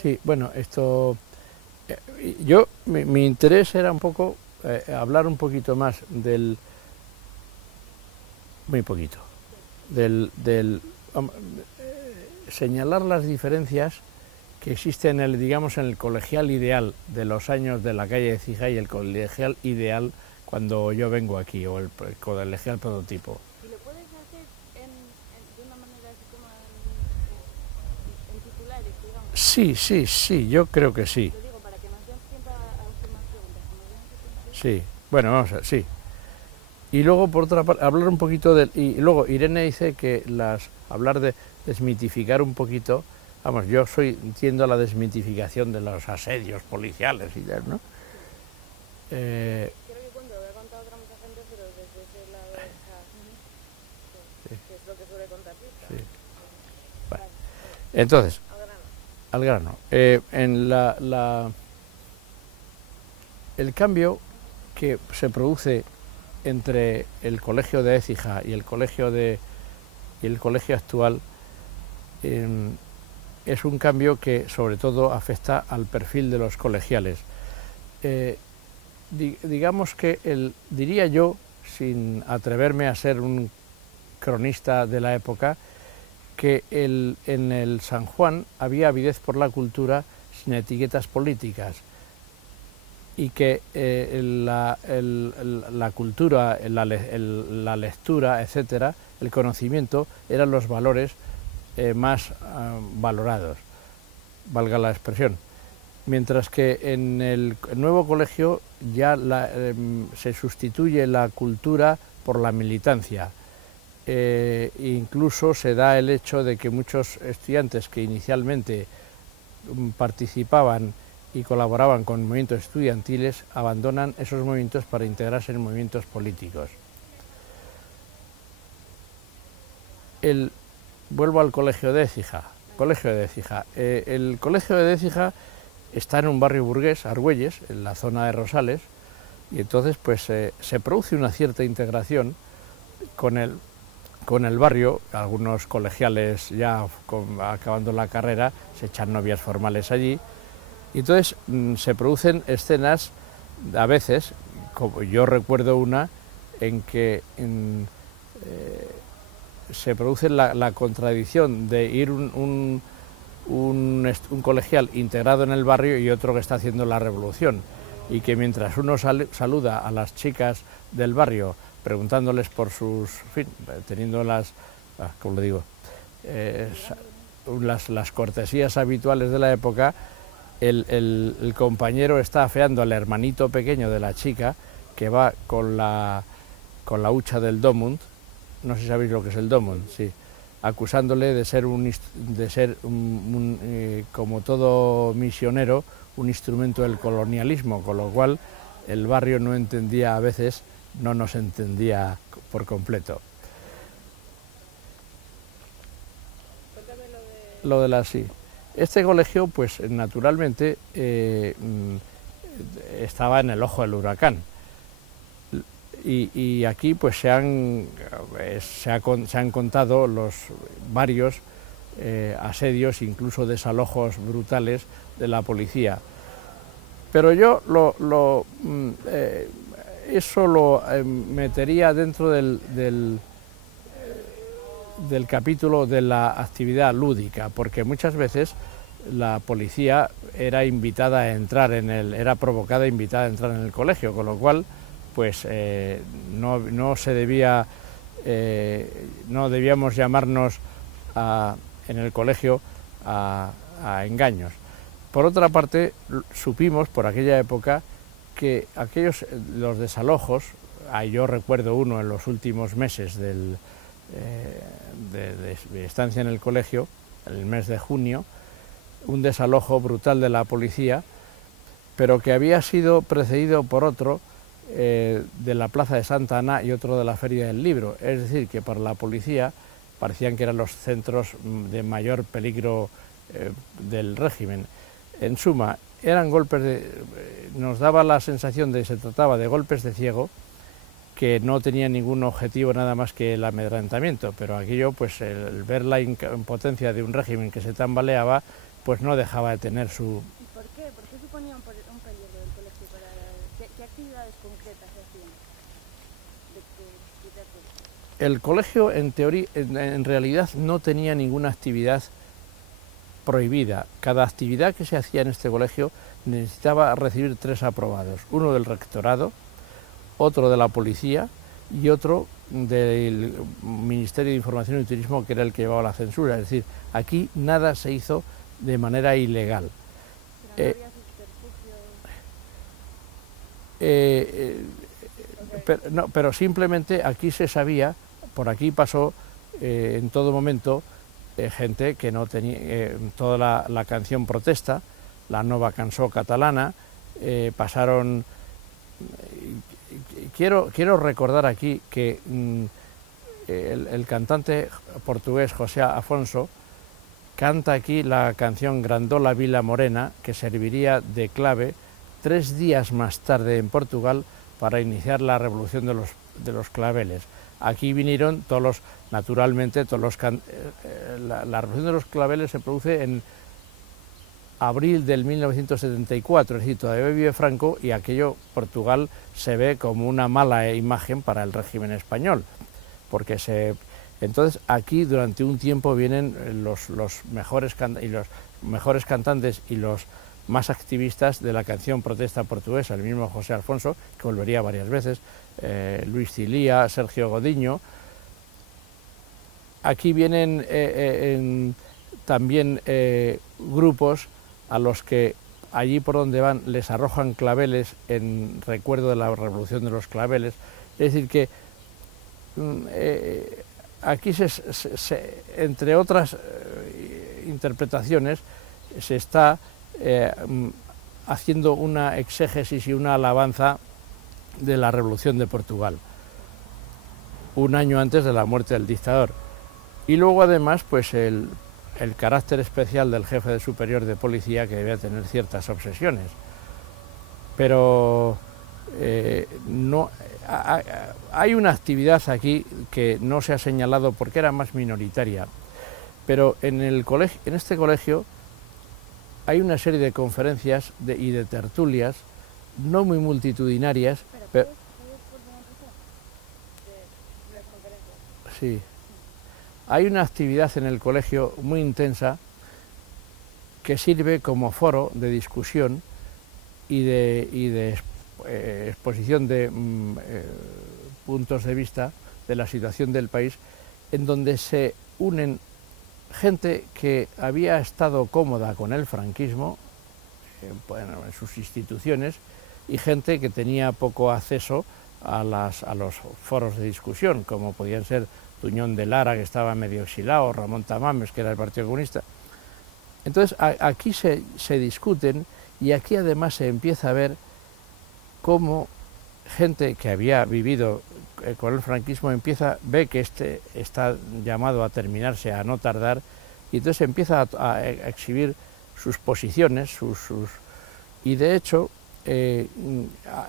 Sí, bueno, esto... mi interés era un poco hablar un poquito más del... Muy poquito. Señalar las diferencias que existen digamos, en el colegial ideal de los años de la calle de Écija y el colegial ideal cuando yo vengo aquí, o el colegial prototipo. ¿Y lo puedes hacer de una manera así como en titulares, digamos? Sí, yo creo que sí. Lo digo para que nos den tiempo a hacer más preguntas. Sí, bueno, vamos a ver, sí. Y luego, por otra parte, hablar un poquito del... Y luego, Irene dice que hablar de desmitificar un poquito... Vamos, yo entiendo la desmitificación de los asedios policiales y tal, ¿no? Creo que cuando lo he contado otra mucha gente, pero desde ese lado, que es lo que suele contar Rita. Sí. Vale. Entonces, al grano. El cambio que se produce entre el colegio de Écija y el colegio actual es un cambio que sobre todo afecta al perfil de los colegiales. Digamos que diría yo, sin atreverme a ser un cronista de la época, que en el San Juan había avidez por la cultura sin etiquetas políticas, y que la cultura, la lectura, etcétera, el conocimiento, eran los valores más valorados, valga la expresión. Mientras que en el nuevo colegio ya se sustituye la cultura por la militancia. Incluso se da el hecho de que muchos estudiantes que inicialmente participaban y colaboraban con movimientos estudiantiles abandonan esos movimientos para integrarse en movimientos políticos. Vuelvo al colegio de Écija. El colegio de Écija está en un barrio burgués, Argüelles, en la zona de Rosales, y entonces pues se produce una cierta integración con el barrio. Algunos colegiales ya acabando la carrera se echan novias formales allí, y entonces se producen escenas a veces, como yo recuerdo una, en que se produce la contradicción de ir un colegial integrado en el barrio y otro que está haciendo la revolución, y que mientras uno saluda a las chicas del barrio preguntándoles por sus, en fin, teniendo ¿cómo le digo?, las cortesías habituales de la época, el compañero está afeando al hermanito pequeño de la chica, que va con la hucha del Domund. No sé si sabéis lo que es el Domund, sí, acusándole de ser como todo misionero, un instrumento del colonialismo, con lo cual el barrio no entendía, a veces no nos entendía por completo. Lo de la sí. Este colegio, pues naturalmente estaba en el ojo del huracán. Y aquí pues se han contado los varios asedios, incluso desalojos brutales de la policía. Pero yo eso lo metería dentro del capítulo de la actividad lúdica, porque muchas veces la policía era invitada a entrar era provocada e invitada a entrar en el colegio, con lo cual pues no debíamos llamarnos en el colegio a engaños. Por otra parte, supimos por aquella época que los desalojos, yo recuerdo uno en los últimos meses de estancia en el colegio, en el mes de junio, un desalojo brutal de la policía, pero que había sido precedido por otro de la Plaza de Santa Ana y otro de la Feria del Libro. Es decir, que para la policía parecían que eran los centros de mayor peligro del régimen. En suma, eran golpes nos daba la sensación de que se trataba de golpes de ciego, que no tenían ningún objetivo nada más que el amedrentamiento, pero aquello, pues el ver la impotencia de un régimen que se tambaleaba, pues no dejaba de tener su... ¿Y por qué? ¿Por qué suponía un peligro del colegio? ¿Qué actividades concretas se hacían? El colegio, en teoría, en realidad no tenía ninguna actividad prohibida. Cada actividad que se hacía en este colegio necesitaba recibir 3 aprobados, uno del rectorado, otro de la policía y otro del Ministerio de Información y Turismo, que era el que llevaba la censura. Es decir, aquí nada se hizo de manera ilegal. ¿Pero no había pero simplemente aquí se sabía, por aquí pasó en todo momento gente que no tenía toda la canción protesta, la nova cançó catalana, pasaron... Quiero recordar aquí que el cantante portugués José Afonso canta aquí la canción Grandola Vila Morena, que serviría de clave 3 días más tarde en Portugal para iniciar la revolución de los claveles. Aquí vinieron naturalmente, la revolución de los claveles se produce en abril del 1974, es decir, todavía vive Franco y aquello Portugal se ve como una mala imagen para el régimen español, porque entonces aquí durante un tiempo vienen los mejores cantantes y los más activistas de la canción protesta portuguesa, el mismo José Alfonso, que volvería varias veces, Luis Cilía, Sergio Godiño. Aquí vienen también grupos a los que allí por donde van les arrojan claveles en recuerdo de la revolución de los claveles. Es decir que aquí entre otras interpretaciones se está haciendo una exégesis y una alabanza de la revolución de Portugal, un año antes de la muerte del dictador. Y luego además pues el carácter especial del jefe de superior de policía, que debía tener ciertas obsesiones. Pero hay una actividad aquí que no se ha señalado porque era más minoritaria, pero en este colegio hay una serie de conferencias y de tertulias, no muy multitudinarias, pero sí. Hay una actividad en el colegio muy intensa que sirve como foro de discusión y de exposición de puntos de vista de la situación del país, en donde se unen gente que había estado cómoda con el franquismo, en sus instituciones, y gente que tenía poco acceso a los foros de discusión, como podían ser Tuñón de Lara, que estaba medio exilado, Ramón Tamames, que era del Partido Comunista. Entonces aquí se discuten, y aquí además se empieza a ver cómo gente que había vivido con el franquismo ve que está llamado a terminarse, a no tardar, y entonces empieza a exhibir sus posiciones, y de hecho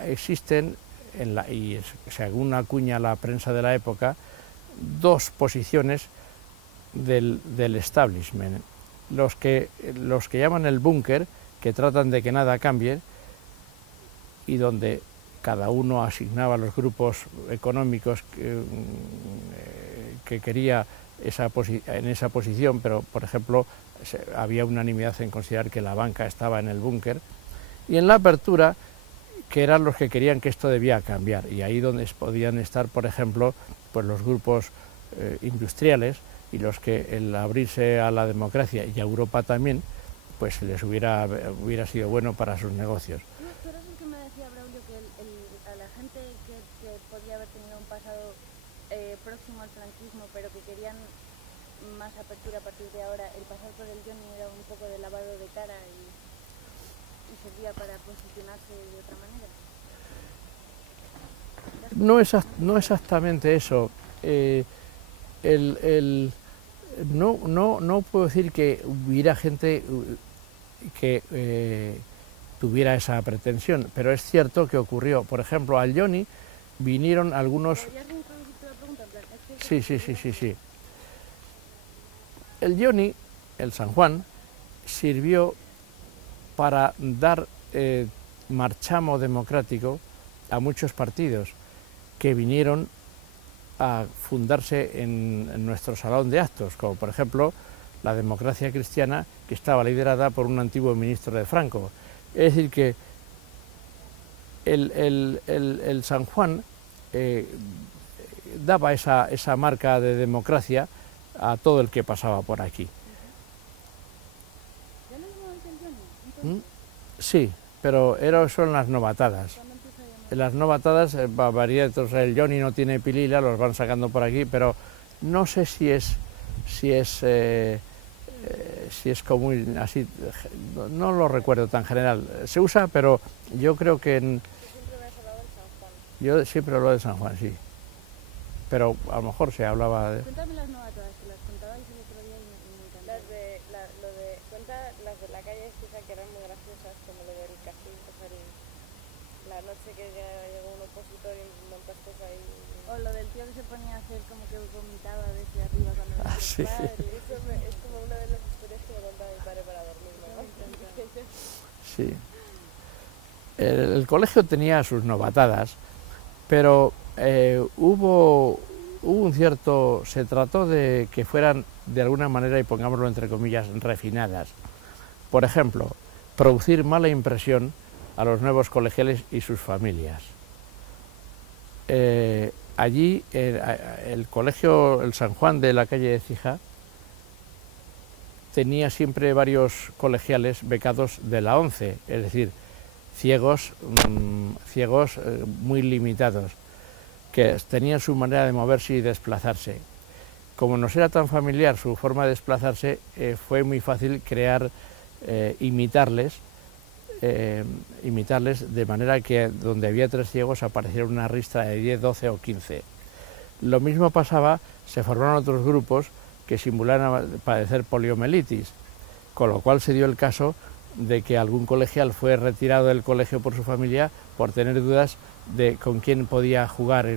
existen, y según acuña la prensa de la época, 2 posiciones del establishment, los que llaman el búnker, que tratan de que nada cambie, y donde cada uno asignaba los grupos económicos que quería en esa posición, pero por ejemplo había unanimidad en considerar que la banca estaba en el búnker, y en la apertura, que eran los que querían que esto debía cambiar, y ahí donde podían estar, por ejemplo, pues los grupos industriales, y los que el abrirse a la democracia y a Europa también, pues les hubiera sido bueno para sus negocios. Tú eres el que me decía, Braulio, que a la gente que podía haber tenido un pasado próximo al franquismo, pero que querían más apertura a partir de ahora, el pasar por el Johnny era un poco de lavado de cara y servía para posicionarse de otra manera. No exactamente eso. No puedo decir que hubiera gente que tuviera esa pretensión, pero es cierto que ocurrió. Por ejemplo, al Johnny vinieron algunos... ¿Podrías introducirte la pregunta? En plan, Sí. El Johnny, el San Juan, sirvió para dar marchamo democrático a muchos partidos que vinieron a fundarse en nuestro salón de actos, como por ejemplo la Democracia Cristiana, que estaba liderada por un antiguo ministro de Franco. Es decir, que el San Juan daba esa marca de democracia a todo el que pasaba por aquí. ¿Ya lo llamabais el Johnny? Sí, pero son las novatadas. ¿Cuándo empezó a llamar? En las novatadas varía, entonces el Johnny no tiene pilila, los van sacando por aquí, pero no sé si es común, así, no lo recuerdo tan general. Se usa, pero yo creo que yo siempre hablo de San Juan, sí. Pero a lo mejor se hablaba de... Cuéntame las novatadas, que las contabais el otro día y me encantó. Cuenta las de la calle Fija, que eran muy graciosas, como lo del castillo, la noche que llegó un opositor y montaste ahí. O lo del tío que se ponía a hacer como que vomitaba desde arriba cuando venía el sí. padre. Eso es como una de las historias que me contaba mi padre para dormir, ¿no? Sí. El colegio tenía sus novatadas, pero se trató de que fueran de alguna manera, y pongámoslo entre comillas, refinadas. Por ejemplo, producir mala impresión a los nuevos colegiales y sus familias. Allí, el colegio, el San Juan de la calle de Cija, tenía siempre varios colegiales becados de la ONCE, es decir, ciegos muy limitados, que tenían su manera de moverse y desplazarse. Como nos era tan familiar su forma de desplazarse, fue muy fácil imitarles, de manera que donde había 3 ciegos apareciera una ristra de 10, 12 o 15. Lo mismo pasaba, se formaron otros grupos que simulaban padecer poliomielitis, con lo cual se dio el caso de que algún colegial fue retirado del colegio por su familia por tener dudas de con quién podía jugar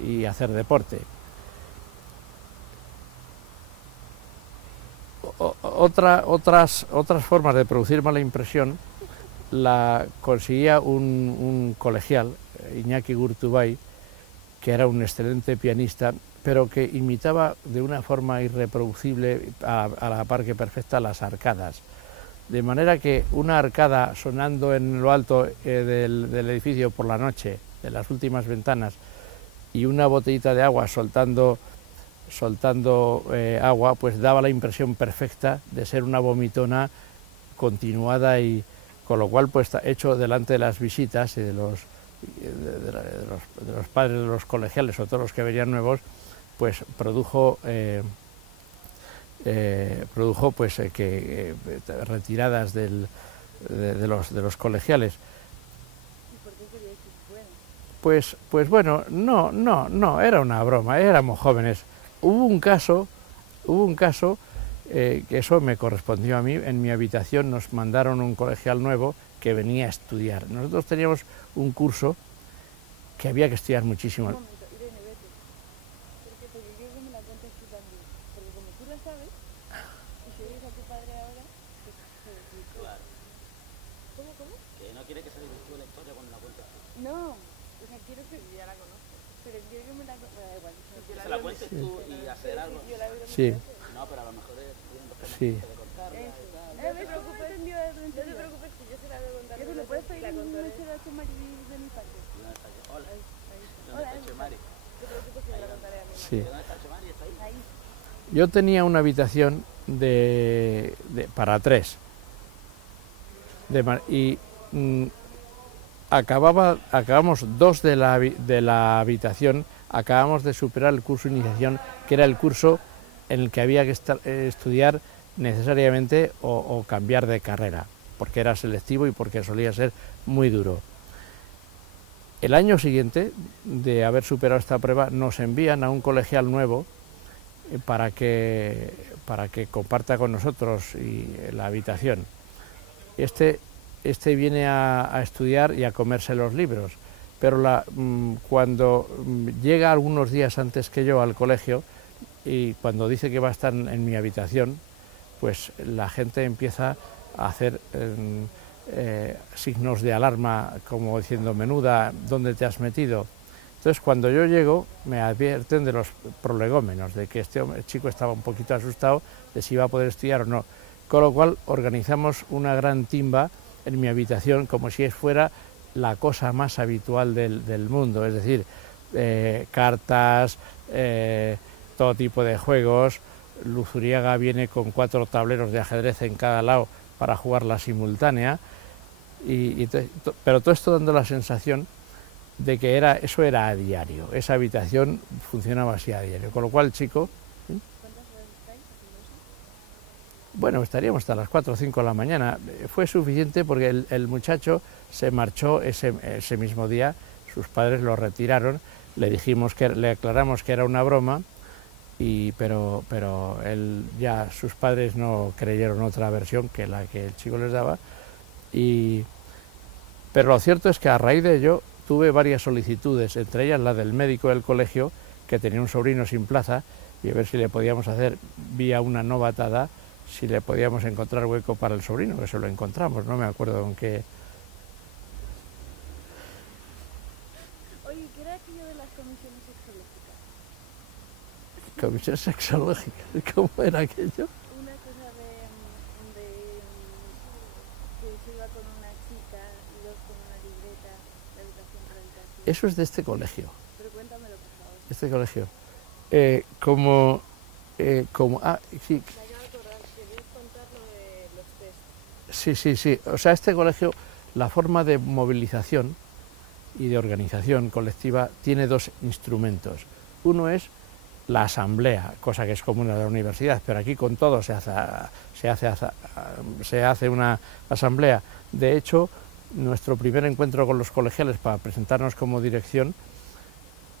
y hacer deporte. Otras formas de producir mala impresión la conseguía un colegial, Iñaki Gurtubay, que era un excelente pianista, pero que imitaba de una forma irreproducible, a la par que perfecta, las arcadas. De manera que una arcada sonando en lo alto del edificio por la noche, de las últimas ventanas, y una botellita de agua soltando agua, pues daba la impresión perfecta de ser una vomitona continuada, y con lo cual, pues hecho delante de las visitas y de los padres de los colegiales o todos los que venían nuevos, pues produjo retiradas de los colegiales. ¿Y por qué queríais que fuera? Pues bueno, no, era una broma, éramos jóvenes. Hubo un caso que eso me correspondió a mí. En mi habitación nos mandaron un colegial nuevo que venía a estudiar. Nosotros teníamos un curso que había que estudiar muchísimo. Un momento, Irene, vete. Porque quiero que me la cuentes tú también. Porque como tú la sabes, y si oyes a tu padre ahora, pues se desvirtúa. Claro. ¿Cómo? Que no quiere que se desvirtúe la historia cuando la cuentes tú. No, o sea, quiero que... Ya la conozco. Pero quiero que me la... Me da igual. Que se la cuentes tú y hacer algo. Sí. No, pero a lo mejor tienen dos Sí. de contarla y tal. No te preocupes, que yo se la voy a contar. ¿Le puedes pedir un mensaje a Chemari de mi parte? ¿Y dónde está? Hola. ¿Dónde Hola, está Chemari? No te preocupes que yo la contaré a mí. Sí. ¿Dónde está Chemari? ¿Está ahí? Ahí. Yo tenía una habitación para 3. Y acabamos 2 de la habitación, acabamos de superar el curso de iniciación, que era el curso en el que había que estudiar necesariamente o cambiar de carrera, porque era selectivo y porque solía ser muy duro. El año siguiente de haber superado esta prueba nos envían a un colegial nuevo para que comparta con nosotros la habitación. Este viene a estudiar y a comerse los libros, pero cuando llega algunos días antes que yo al colegio, y cuando dice que va a estar en mi habitación, pues la gente empieza a hacer signos de alarma, como diciendo, menuda, ¿dónde te has metido? Entonces, cuando yo llego, me advierten de los prolegómenos, de que este chico estaba un poquito asustado de si iba a poder estudiar o no. Con lo cual, organizamos una gran timba en mi habitación, como si fuera la cosa más habitual del mundo, es decir, cartas, todo tipo de juegos. Luzuriaga viene con 4 tableros de ajedrez en cada lado para jugarla simultánea, pero todo esto dando la sensación de que eso era a diario, esa habitación funcionaba así a diario, con lo cual el chico... ¿sí? ¿Cuántas horas estáis haciendo eso? Bueno, estaríamos hasta las 4 o 5 de la mañana, fue suficiente porque el muchacho se marchó ese mismo día, sus padres lo retiraron, le aclaramos que era una broma, pero sus padres no creyeron otra versión que la que el chico les daba, pero lo cierto es que a raíz de ello tuve varias solicitudes, entre ellas la del médico del colegio, que tenía un sobrino sin plaza, y a ver si le podíamos hacer, vía una novatada, si le podíamos encontrar hueco para el sobrino, que se lo encontramos, no me acuerdo con qué. Oye, ¿qué era aquello de las comisiones sexológicas? Comisión sexológica, ¿cómo era aquello? Una cosa de que se iba con una chica y 2 con una libreta, de habitación por habitación. Eso es de este colegio, Pero cuéntamelo, por favor. este colegio. Sí, Me acabo de acordar, querías contar lo de los test. sí. O sea, este colegio, la forma de movilización y de organización colectiva tiene 2 instrumentos. Uno es la asamblea, cosa que es común a la universidad, pero aquí con todo se hace una asamblea. De hecho, nuestro primer encuentro con los colegiales para presentarnos como dirección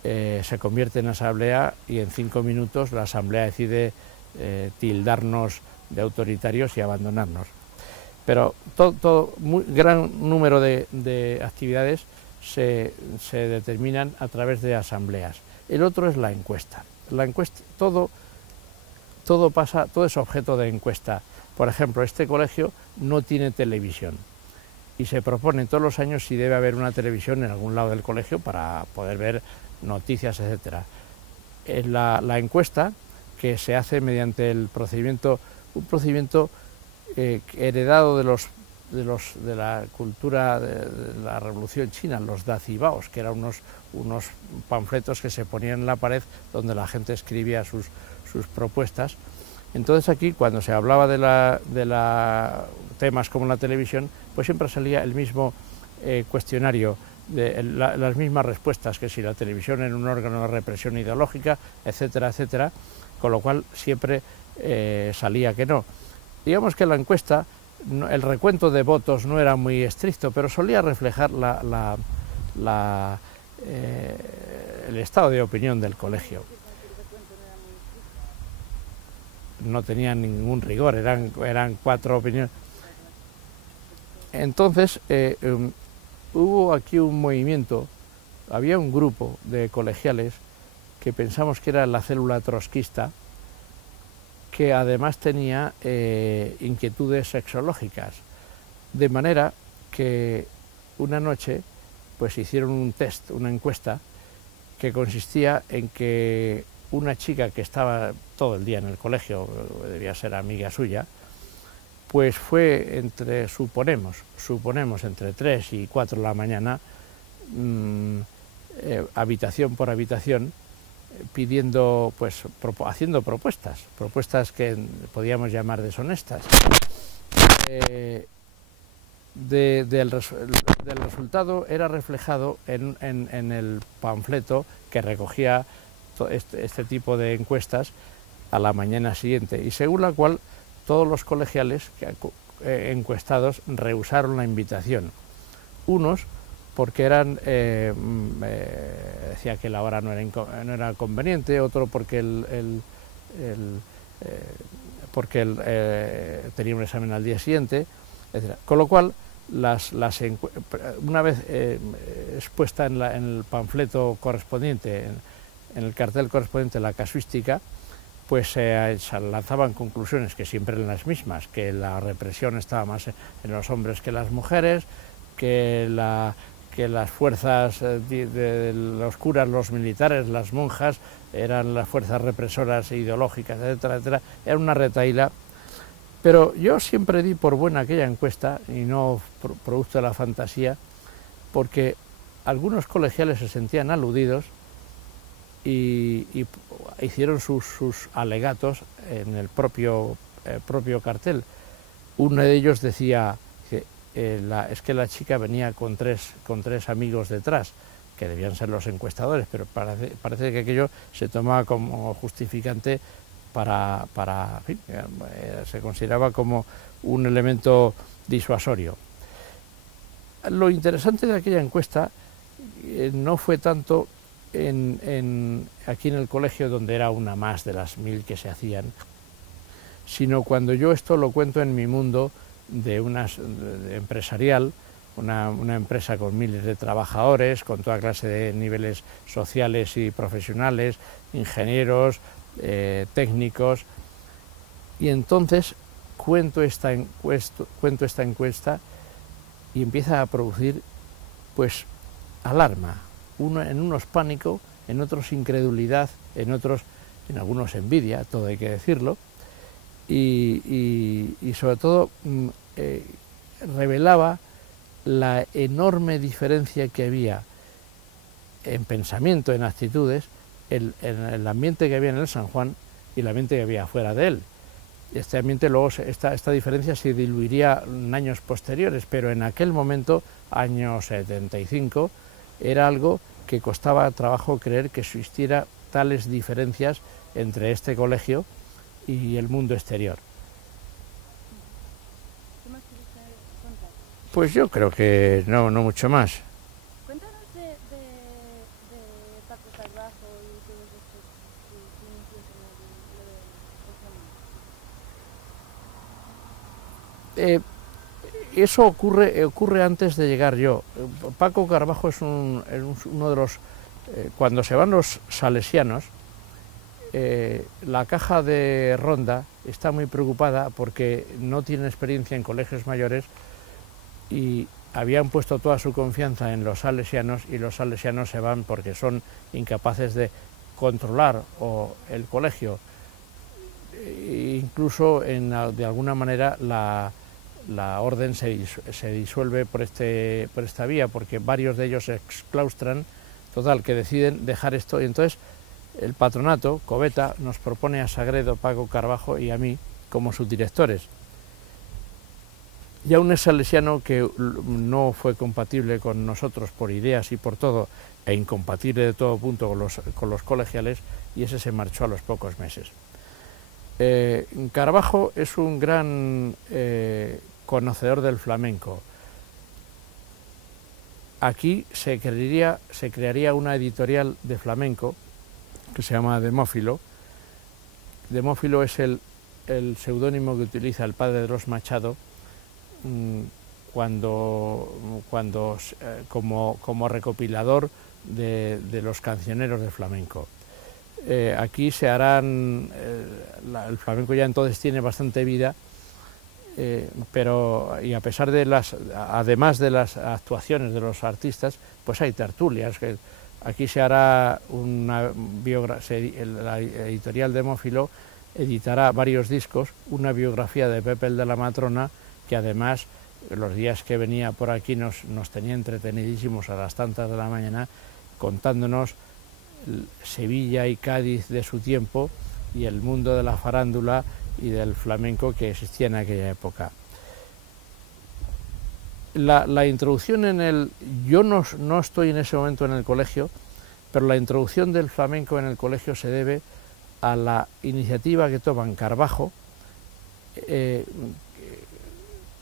se convierte en asamblea y en 5 minutos la asamblea decide tildarnos de autoritarios y abandonarnos. Pero gran número de actividades se determinan a través de asambleas. El otro es la encuesta. La encuesta, todo es objeto de encuesta. Por ejemplo, este colegio no tiene televisión y se propone todos los años si debe haber una televisión en algún lado del colegio para poder ver noticias, etcétera. La encuesta, que se hace mediante un procedimiento heredado de la cultura de la Revolución China, los dacibaos, que eran unos panfletos que se ponían en la pared donde la gente escribía sus propuestas. Entonces aquí, cuando se hablaba de temas como la televisión, pues siempre salía el mismo cuestionario, las mismas respuestas, que si la televisión era un órgano de represión ideológica, etcétera, etcétera, con lo cual siempre salía que no. Digamos que la encuesta, el recuento de votos no era muy estricto, pero solía reflejar el estado de opinión del colegio. No tenía ningún rigor, eran 4 opiniones. Entonces, hubo aquí un movimiento, había un grupo de colegiales que pensamos que era la célula trotskista, que además tenía inquietudes sexológicas, de manera que una noche pues hicieron un test, una encuesta, que consistía en que una chica que estaba todo el día en el colegio, debía ser amiga suya, pues fue suponemos entre 3 y 4 de la mañana, habitación por habitación, pidiendo, pues, haciendo propuestas que podíamos llamar deshonestas. Del resultado era reflejado en el panfleto que recogía este tipo de encuestas a la mañana siguiente, y según la cual todos los colegiales encuestados rehusaron la invitación. Unos porque decía que la hora no era conveniente, otro porque tenía un examen al día siguiente, etc. Con lo cual, una vez expuesta en el panfleto correspondiente, en el cartel correspondiente la casuística, pues se lanzaban conclusiones que siempre eran las mismas, que la represión estaba más en los hombres que las mujeres, que las fuerzas de los curas, los militares, las monjas, eran las fuerzas represoras ideológicas, etcétera, etcétera. Era una retahíla. Pero yo siempre di por buena aquella encuesta, y no producto de la fantasía, porque algunos colegiales se sentían aludidos y hicieron sus alegatos en el propio cartel. Uno de ellos decía que es que la chica venía con tres amigos detrás, que debían ser los encuestadores, pero parece que aquello se tomaba como justificante para en fin, se consideraba como un elemento disuasorio. Lo interesante de aquella encuesta no fue tanto aquí en el colegio, donde era una más de las 1000 que se hacían, sino cuando yo esto lo cuento en mi mundo de empresarial, una empresa con miles de trabajadores, con toda clase de niveles sociales y profesionales, ingenieros, técnicos, y entonces cuento esta encuesta y empieza a producir pues alarma, en unos pánico, en otros incredulidad, en algunos envidia, todo hay que decirlo, y sobre todo revelaba la enorme diferencia que había en pensamiento, en actitudes, en el ambiente que había en el San Juan y el ambiente que había fuera de él. Este ambiente luego, esta diferencia se diluiría en años posteriores, pero en aquel momento, año 75, era algo que costaba trabajo creer que existiera tales diferencias entre este colegio y el mundo exterior. ¿Qué más quieres contar? Pues yo creo que no mucho más. Cuéntanos de Paco Carbajo y todos estos inicios en el Flamenco. Eso ocurre antes de llegar yo. Paco Carbajo es uno de los... cuando se van los salesianos, la caja de Ronda está muy preocupada porque no tiene experiencia en colegios mayores y habían puesto toda su confianza en los salesianos, y los salesianos se van porque son incapaces de controlar el colegio. Incluso de alguna manera la orden se disuelve por esta vía, porque varios de ellos se exclaustran, total, que deciden dejar esto, y entonces el patronato, Coveta, nos propone a Sagredo, Paco Carbajo y a mí como subdirectores. Y a un salesiano que no fue compatible con nosotros por ideas y por todo, e incompatible de todo punto con los colegiales, y ese se marchó a los pocos meses. Carbajo es un gran conocedor del flamenco. Aquí se crearía una editorial de flamenco que se llama Demófilo. Demófilo es el seudónimo que utiliza el padre de los Machado como recopilador de los cancioneros de flamenco. Aquí se harán, el flamenco ya entonces tiene bastante vida, pero y a pesar de además de las actuaciones de los artistas, pues hay tertulias. Aquí se hará la editorial Demófilo editará varios discos, una biografía de Pepe el de la Matrona, que además los días que venía por aquí nos tenía entretenidísimos a las tantas de la mañana contándonos Sevilla y Cádiz de su tiempo y el mundo de la farándula y del flamenco que existía en aquella época. La introducción yo no estoy en ese momento en el colegio, pero la introducción del flamenco en el colegio se debe a la iniciativa que toman Carbajo,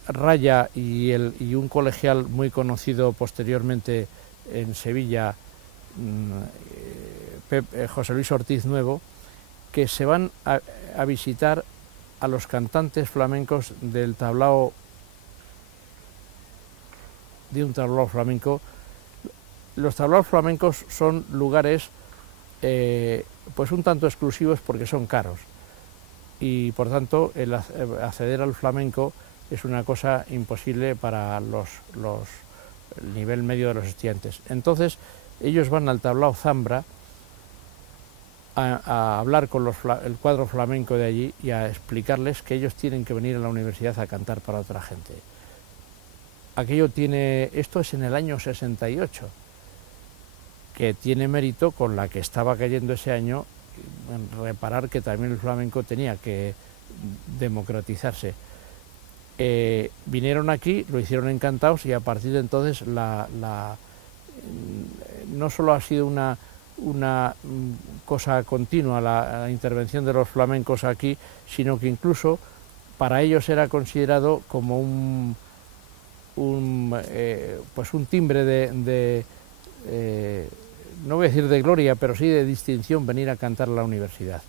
Raya y un colegial muy conocido posteriormente en Sevilla, José Luis Ortiz Nuevo, que se van a visitar a los cantantes flamencos de un tablao flamenco. Los tablaos flamencos son lugares pues un tanto exclusivos porque son caros. y por tanto el acceder al flamenco es una cosa imposible para el nivel medio de los estudiantes. Entonces ellos van al tablao Zambra a hablar con el cuadro flamenco de allí y a explicarles que ellos tienen que venir a la universidad a cantar para otra gente. Esto es en el año 68, que tiene mérito con la que estaba cayendo ese año, en reparar que también el flamenco tenía que democratizarse. Vinieron aquí, lo hicieron encantados y a partir de entonces no solo ha sido una cosa continua la intervención de los flamencos aquí, sino que incluso para ellos era considerado como pues un timbre no voy a decir de gloria, pero sí de distinción venir a cantar a la universidad.